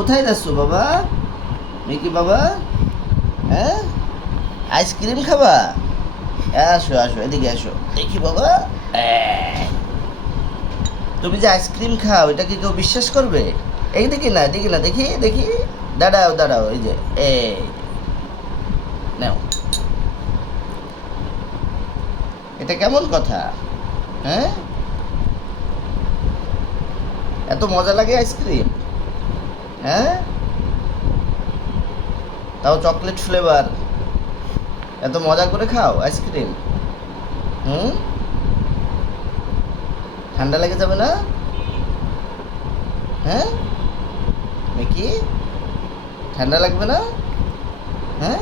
কোথায় যাচ্ছ বাবা? মিকি বাবা, হ্যাঁ আইসক্রিম খাবা? আসো আসো, এদিকে আসো দেখি বাবা। তুমি যে আইসক্রিম খাও এটা কি কেউ বিশ্বাস করবে? এইদিকে না, এদিকে না, দেখি দেখি। দাঁড়াও দাঁড়াও, এই যে এই নাও। এটা কেমন কথা? হ্যাঁ, এত মজা লাগে আইসক্রিম? হ্যাঁ, তাও চকলেট ফ্লেভার। এত মজা করে খাও আইসক্রিম? হুম, ঠান্ডা লেগে যাবে না? হ্যাঁ মিকি, ঠান্ডা লাগবে না? হ্যাঁ,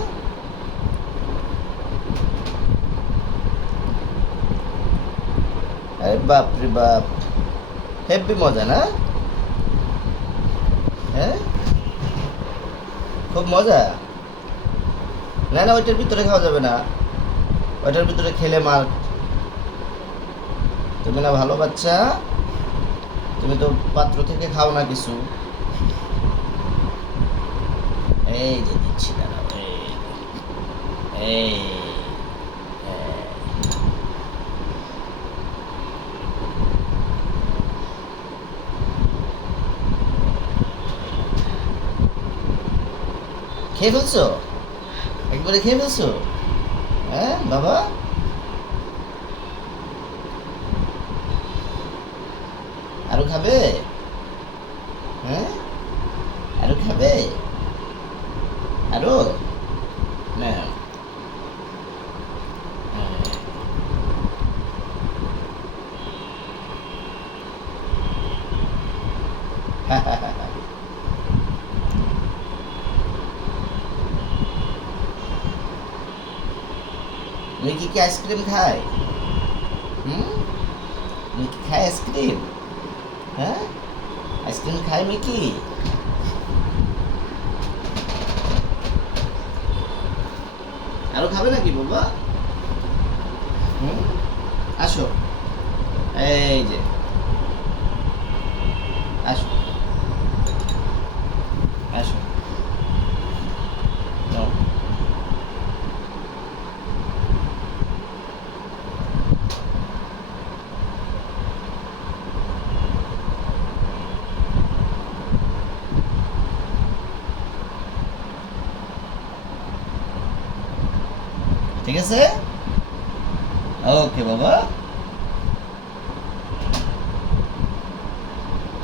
আরে বাপ রে বাপ, হেব্বি মজা না? হ্যাঁ, খুব মজা। না না, ওইটার ভিতরে খাওয়া যাবে না, ওইটার ভিতরে খেলে মার। তুমি না ভালো বাচ্চা, তুমি তো পাত্র থেকে খাও না কিছু। এই যে দিচ্ছি, দাঁড়াও, এই খেয়ে ফেলছো? একবারে খেয়ে ফেলছো? হ্যাঁ বাবা, আরো খাবে? হ্যাঁ, আরো খাবে? আরো না? মিকি কি আইসক্রিম খায়? হুম, মিকি খায় আইসক্রিম? হ্যাঁ, আইসক্রিম খায় মিকি? আরো খাবে নাকি বাবা? হুম, আসো, এই যে আসো আসো, নাও। ঠিক আছে, ওকে বাবা।